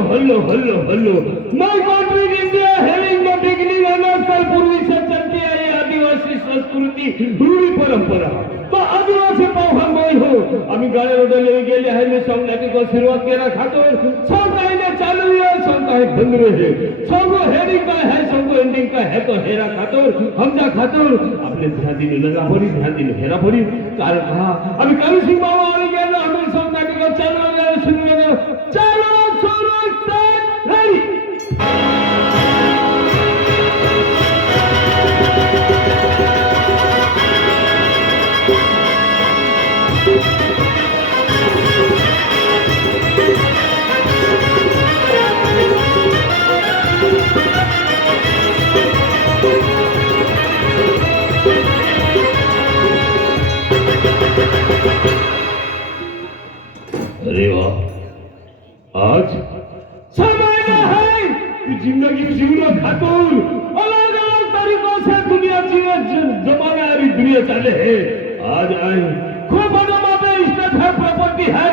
हल्लो my country India having the beginning अनासाल पूर्वी से चलती आई आदिवासी संस्कृती रूढी परंपरा तो आदिवासी पाव मोय हो आम्ही गाड्या रोडले गेले आहे ने सॉन्ग नाटक को सुरुवात केला खातो सॉन्ग आईने चालू है सॉन्ग है बंद रहे सॉन्ग हेडिंग का है सॉन्ग एंडिंग का है तो हेरा खातो हमजा खातो आपले ध्यान दिनु लगा पड़ी ध्यान दिनु हेरा पड़ी कारण हां अभी कवि सिंह बाबा आले गेलो हम सॉन्ग नाटक को चालू लगा सुरू लगा चलो शुरू स्टार्ट रेडी अरे वाह आज समय है जिंदगी जीवना खातूर अलग अलग तरीकों से दुनिया जीने जमाने वाली दुनिया चले है आज आए खूब बड़ा पे स्टेट है प्रॉपर्टी है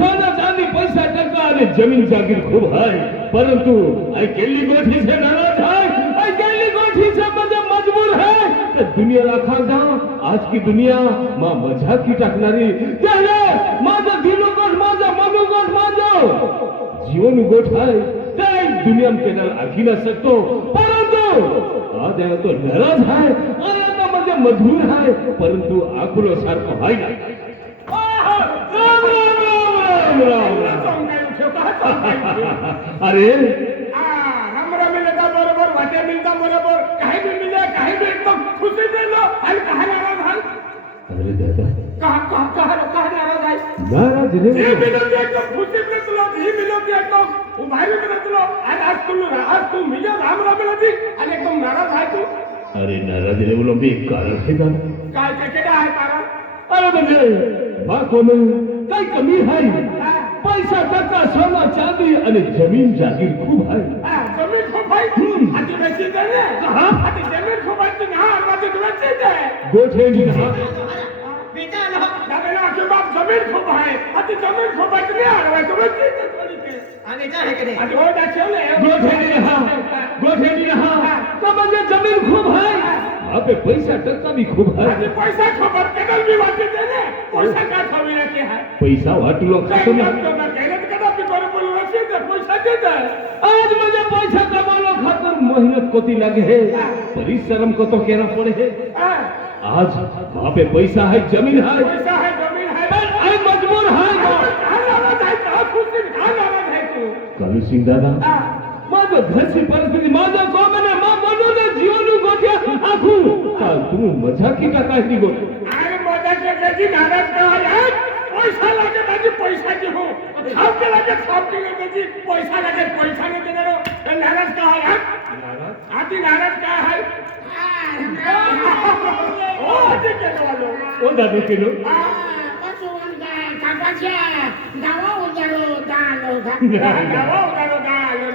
सोना चांदी पैसा टका और जमीन जागीर खूब है परंतु आई केली गोठी से नाराज है आई केली गोठी से मजबूर है तो दुनिया राखा जाओ आज की दुनिया मां मजा की टाकणारी त्याने माझा दिलो माझा मनोगत माझा जीवन गोठ आहे त्या दुनिया में केवळ आखी न सकतो परंतु आज आहे तो नाराज आहे आणि आता म्हणजे मजबूर आहे परंतु आकुलो सारखो आहे ना राम अरे राम मिलता बरोबर वाटे मिलता बरोबर काही भी मिले काही भी एकदम खुशी मिलो आणि काही नाराज आहे अरे दादा कहा नाराज आहे नाराज रे हे मिलते एकदम खुशी मिलतो ही मिलते एकदम उभारी मिलतो आज तू मिले राम मिलती आणि एकदम नाराज आहे तू अरे नाराज रे बोलो मी कारण है दादा काय केडा आहे कारण अरे म्हणजे मा कोण काही कमी आहे पैसा टका सोना चांदी आणि जमीन जागीर खूप आहे जमीन खूप आहे आधी बेची दे हां आधी जमीन खूप आहे ना आधी बेची दे गोठे नी ना बेटा ना दादा के बाप जमीन खूप आहे आधी जमीन खूप आहे ना आधी बेची दे थोडी के आणि जा हे के आधी हो जा चले गोठे नी ना तो म्हणजे जमीन खूप आहे आपे पैसा टका भी खूप है आधी पैसा खूप आहे केडल भी वाटी दे ने पैसा का ठेवी रखे है पैसा वाटलो खातो ना आज मुझे पैसा कमालो खातर मेहनत कोती लगे है परिश्रम को तो कहना पड़े है आज वहाँ पे पैसा है जमीन है आई मजबूर है कालू सिंह दादा माझं घरची परिस्थिती माझ्या कोमने मा बनवले जीवन गोठ्या आखू काल तुम्ही मजा की का काय ती गोठ अरे मजा के नाराज का है पैसा लगे माझी पैसाची हो खाव के लगे खाव के लगे पैसा लगे पैसा नहीं देणार तर नाराज का है नाराज आधी नाराज का है ओ आधी के वालो ओ दादू केलो पसुन काय काकाच्या दावा उजालो दालो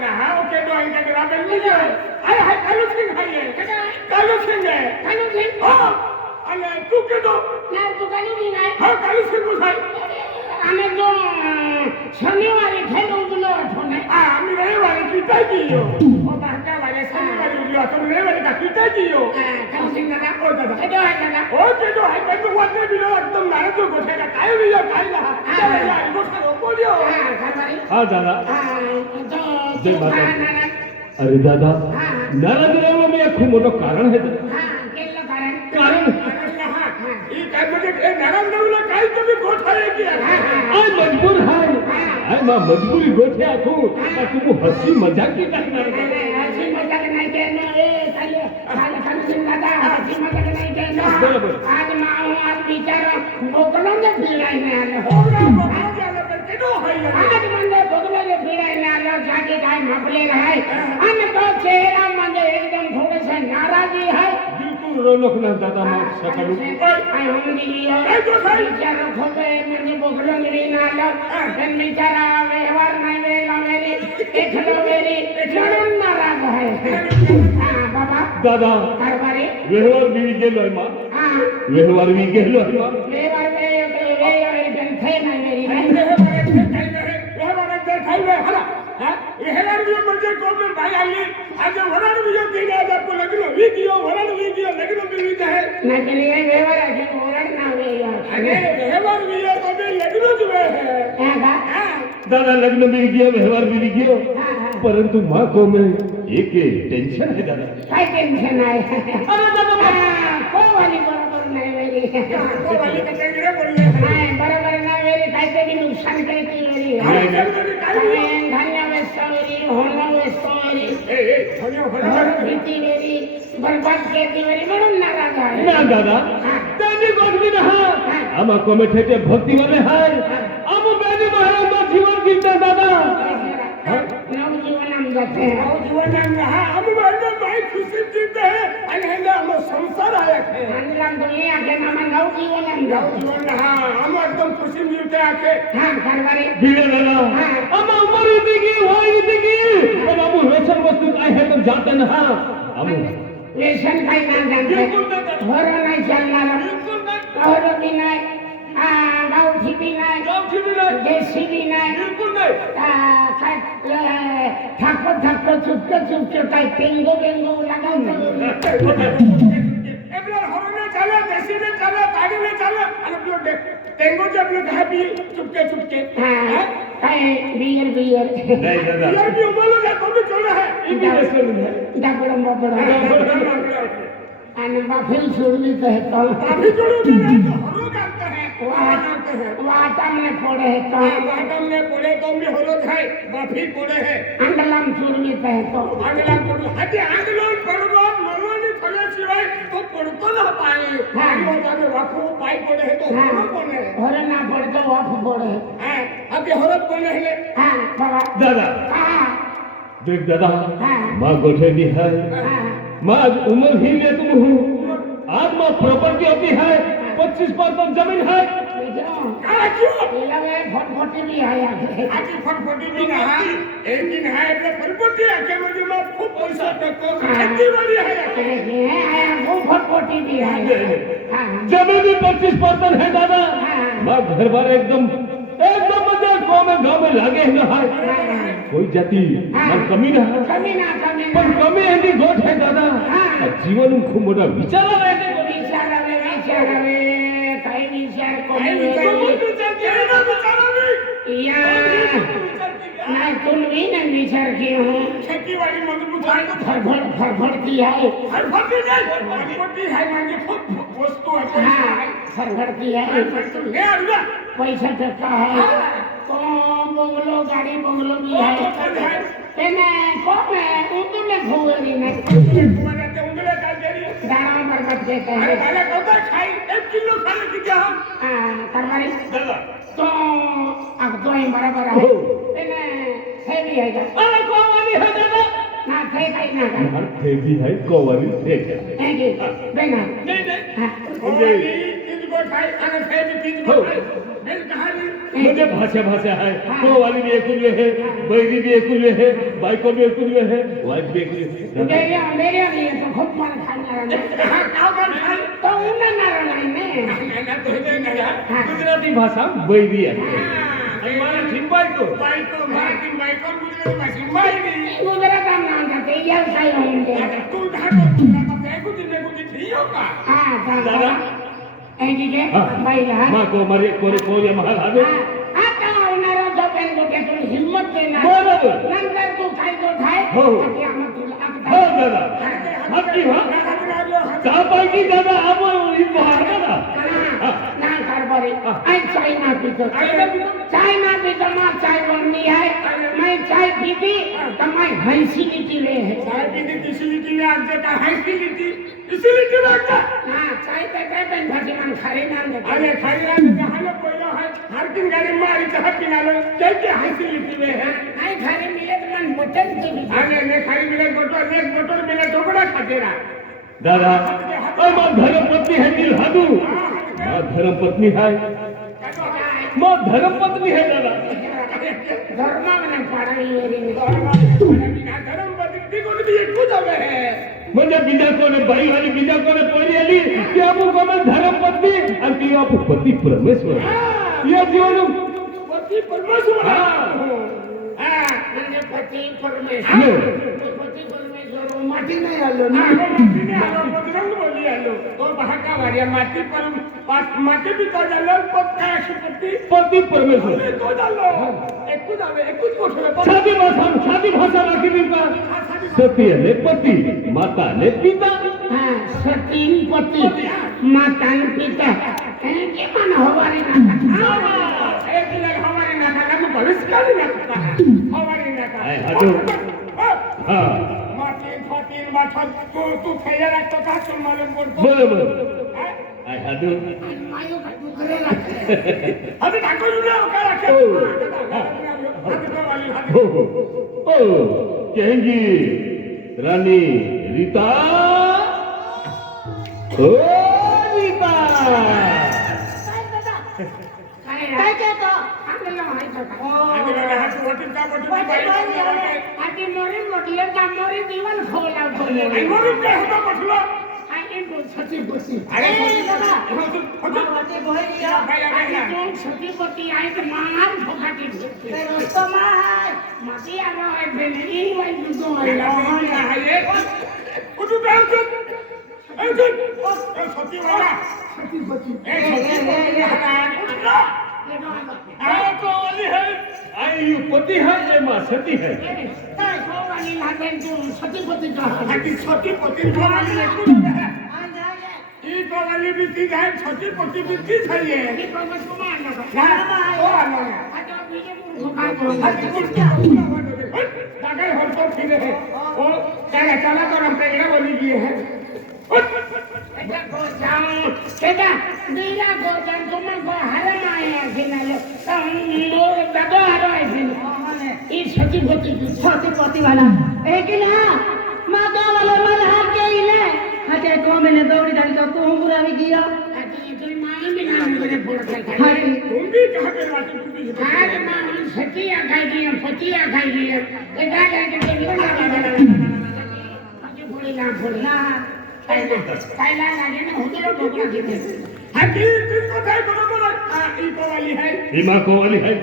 ना हा ओके तो इनके राबेल नहीं है अरे हाय कालू सिंह है कालू सिंह हां अरे तू के तो ना तू कालू सिंह है हां कालू सिंह है आम्ही जो शनिवारी खेळलो होतो ना आम्ही रविवारी किती गेलो ओ बाका वाले शनिवारी उरलो तो रविवारी का किती गेलो कालू सिंह दादा ओ दादा केडो आहे ना ओ केडो आहे पण तू वाटते बिलो एकदम नाराज गोठे का काय बिलो काय ना गोठा रोपोडियो हां दादा जय माता अरे दादा नाराज रहने में एक खूब मोटो कारण है कारण ई काय म्हणजे नाराज रहूला काय तुम्ही गोठाय की आई मजबूर है आई मां मजबूरी गोठे आखू का तू हसी मजाक की करणार हसी मजाक नाही केनो ए खाली खाली दादा हसी मजाक नाही केनो बरोबर आज मां आज बिचारा बोकलोने फिरायने आलो हो आज आलो तर केनो हाय आज म्हणजे बोकलोने फिरायने आलो जागे काय मापले राय आणि तो चेहरा म्हणजे एकदम थोडेसे नाराजी है बिल्कुल रोनक ना दादा मां सकाळू आई हम दिलियो बिचारा खोटे म्हणजे बोकलोने विनालो पण बिचारा व्यवहार नाही वेळा मेरी एकलो मेरी म्हणून नाराज आहे हां बाबा दादा कारभारी व्यवहार मी गेलोय मा हां व्यवहार मी गेलोय मा व्यवहार वे गंथे नाही मेरी व्यवहार लग्न म्हणजे कोण बाई आली आज वराड विजय केले आज आपको लग्न हुई कियो वराड हुई कियो लग्न में भी है ना के लिए व्यवहार है ओरड ना वे अरे व्यवहार विजय तो भी लग्न जो है हां का हां दादा लग्न मिल गया व्यवहार मिल गया हां हां परंतु माँ को मैं एक टेंशन है दादा काय टेंशन आहे अरे दादा को वाली बरोबर नाही वेरी तो वाली कटेंगे बोलले नाही बरोबर नाही वेरी काहीतरी नुकसान करते वेरी धान्य वेस्टवेरी होणं वेस्टवेरी ए होने भीती वेरी बरबाद करते वेरी म्हणून नाराज आहे ना दादा त्यांनी गोष्टी ना आम्हा कमिटीचे भक्ती वाले हाय आम बेनी महाराज जीवन जीता दादा नवजीवन जाते हैं और जीवन में हां हम भाई खुशी जीते हैं और हम संसार आए हैं अंदर दुनिया के नाम नवजीवन जीवन हां हम एकदम खुशी मिलते आके हाँ कारभारी भिडे दादा आम्हा उमर येते की वय येते की पण आम्ही व्यसन वस्तू काय है तो जाते ना आम्ही व्यसन काही ना जानते होरो नाही चालणार होरो बी नाही गावठी बी नाही देशी बी नाही काय ठाको चुपके काय टेंगो बेंगो लगावतो एबलर हरने चले देसी में चले गाड़ी में चले और अपनो टेंगो जब लोग कहा भी चुपके हाँ काय बियर नाही दादा यार भी उमलो जा तो भी चल रहा है इनकी व्यसन है डाकुरम बाबड़ा आणि बाफिल सुरली कहतो अभी जोड़ो तो हरो जानते हैं जानते हैं वाटामने फोड़े तो वाटम ने पड़े तो भी हरो है बाफी पड़े है अंडलम सुरली कहतो आगला पड़ो हटे आगलो पड़ो नलोनी थले सिवाय तो पड़तो ना पाए हाँ। वो जाने वाको पाई पड़े है तो हरो बने होरे ना पड़तो वाफ फोड़े हां अभी हरो बने है हाँ बाबा दादा हाँ देख दादा हाँ। माँ गोठेली है हाँ माँ आज उम्र ही में तुम हूँ आज माँ प्रॉपर्टी होती है 25% जमीन है आ क्यों ये लगे फटफटी भी है आगे आजी फटफटी भी ना है एक दिन है એટલે ફટફટી આકે મને માં ખૂબ પૈસા ટકો ખેતીવાડી है आया वो फटफटी भी है हाँ जमीन भी 25% है दादा हाँ। माँ घर बार एकदम मजा गाँव में लागे है ना है कोई जाती माँ कमी ना है कमी ना पण कमी एनी गोठ है दादा हाँ। जीवन खूप मोठा विचार आहे विचारावे काही विचार भाई कोणी तो वेगळी. विचार केले ना विचारावी या नाही तुम्ही ना विचार की हूँ खेतीवाडी मजबूत आहे फरफडती आहे फटफटी नाही फटफटी है म्हणजे खूप वस्तू आहे हाँ फरफडती है हे अर्धा पैसा टक्का है तो बंगलो गाड़ी बंगलो भी है तेने कौन है उंदुले खुएरी ने तुम्हाला ते उंदले काय देरी दाना बरकत देते अरे हैं भाले कोता खाई 1 किलो खाने की क्या हम करवारी दादा तो अब तो ही बराबर है हो। तेने है भी है क्या अरे कोवाली है दादा ना थे कहीं ना कर हर ठेकी है कोवाली ठेक है कि बेना नहीं नहीं हाँ ओली तीन को खाई खाने खाई भी तीन को खाई बिल कहानी म्हणजे भाषा है कोवाली भी एकुलवे है बैरी भी एकुलवे है बायको भी एकुलवे है वाइफ भी एकुलवे है मेरे लिए तो खूब मन खाना रहा हां का मन खाई तो उन्हें ना रहना ने ना तो हे नहीं गुजराती भाषा बैरी आहे आणि मराठी बायको बायको मराठी बायको गुजराती भाषी बाई गुजरात नाम जाते ये काय होंगे तू धाडो तुला का बेगु दिने को दियो का हाँ दादा ऐकी के हाँ। बाई रहा माँ को मरे कोरे कोरिया महाल हावे आता होणारा जो पेन गोटे तुला हिम्मत देणार बरोबर. नंतर तू काय तो ठाय हो. बाकी आम्हाला तुला हो आता दादा हक्की हा चापायची दादा आपण इथं दादा ना कारभारी आई चाय ना पीतो चाय ना पीतो मां चाय बननी है मैं चाय पीती तो मैं हंसी निकले है चाय पीती किसी ने आज का हाई लिटी इसीलिए की बात हाँ चाय पे काय पेन भाजी मन खारी नाम देते अरे खाईला कहालो पहिलो है हर दिन गाड़ी में आई चाह पिनालो कैसे हाई लिटी में है नहीं खारी मिले तो मन बटन के भी अरे ने खाई मिले बटोर एक बटोर मिले टुकड़ा खातेरा दादा माँ धर्मपत्नी है दिल हादू माँ धर्मपत्नी है माँ धर्मपत्नी है दादा धर्म में पढ़ाई मेरी धर्म बदली को भी एक कुछ हवे है म्हणजे बीजा कोने बाई वाली बीजा कोने पोरी आली ती आपण कोण धर्मपत्नी आणि ती आपण पती परमेश्वर या जीवन पति परमेश्वर हाँ। म्हणजे पती परमेश्वर लो पति परमेश्वर वो माटी नहीं आलो ना आगो मातीने आलो बजरंग बोली आलो तो बहाका वारिया माती पर माती भी तो जालो पक्का पति पति परमेश्वर तो जालो एकू गोठले सादी भाषा राखी दी का सती ने पति माता ने पिता हाँ सतीन पति मातान पिता के मन हमारे ना एक लग हमारे नाका का भविष्य का नहीं नाका हमारे नाका हटो हाँ मातीन फातीन बाछा तू खैया रखतो का तुम मालूम पड़तो बोलो हटो मायो का दुखरे ना अभी ठाकुर जी ने क्या रखे ओ कहेंगी रानी रीता ओ रीता काय तो आपल्याला माहित आम्ही होता लोक हात वरती का वरती आधी मोरी म्हटलं का मोरी दिवस खोला बोलले आणि म्हणून काय होतं म्हटलं आणि सती बसी अरे वाटे बोलिया दोन सतीपती आहेत महान फकाटी रस्तम आहे माती आलो आहे बेली वाई दुसो सतीपती आई पति है ये माँ सती है काय कोवाली लागेल तू सतीपती का सतीपती बिती खाइए की बाबा तुम्हाला आता बीजे चला तो हम पेड़ा बोली किए हैं Kita bila godan cuma go haram ayah sini lo dado haram ayah sini ini sati poti wala एकिला माता वाला मन हाथ के इले हटे को मैंने दौड़ी दाड़ी तो तू पूरा भी किया Ati itu mana bila mana boleh kaya Hari तुम भी कहाँ पे बातें तुम भी hari mana sati agai dia poti agai dia kita lagi kita lagi boleh na Kailan lagi na hotel dhokla देते हाथी किसको थे बरोबर इको वाली है ये माँ को वाली है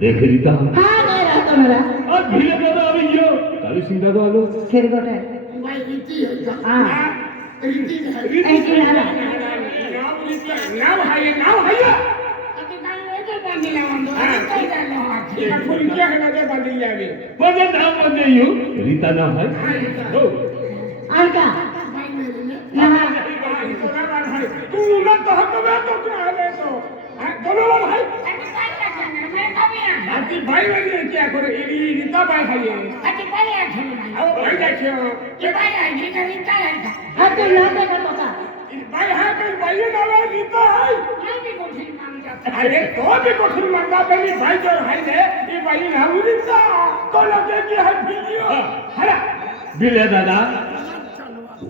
देख रीता हाँ गए रात मेरा आज भीले दादा अभी यो कालू सिंह दादा आलो फिर गोटे Baik itu ya. हाँ Itu dah. एकिला ना नाव है Tapi kalau itu banding orang tu, kita dah lewat. ये फुल क्या है ना जो बंदी जावे बजे नाम बजे यू रीता नाम है ओ आलका Baik ni. यहाँ तू ना तो हम तो मैं तो क्या है तो दोनों लोग भाई Tapi saya kan, mereka biar. हाथी भाई वाली है क्या करे ये रीता भाई है ये Tapi saya kan. अब भाई देखियो Kita bayar, kita minta lagi. हटे लाते का पता भाई है कोई भाई ना रीता है Saya ni kau sini mangga. अरे तो भी कठिन मंगा पहली भाई जो है ने ये भाई ना रीता तो लगे कि है वीडियो हला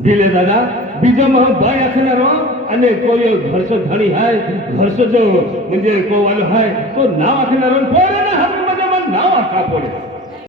ભીલે દાદા બીજો મહ ભાઈ આખના રો અને કોઈ ઘરસો ધણી હાય ઘરસો જો म्हणजे को वालो हाय तो नाव आखना रो पोरे ना हम म्हणजे मन नाव आखा पोरे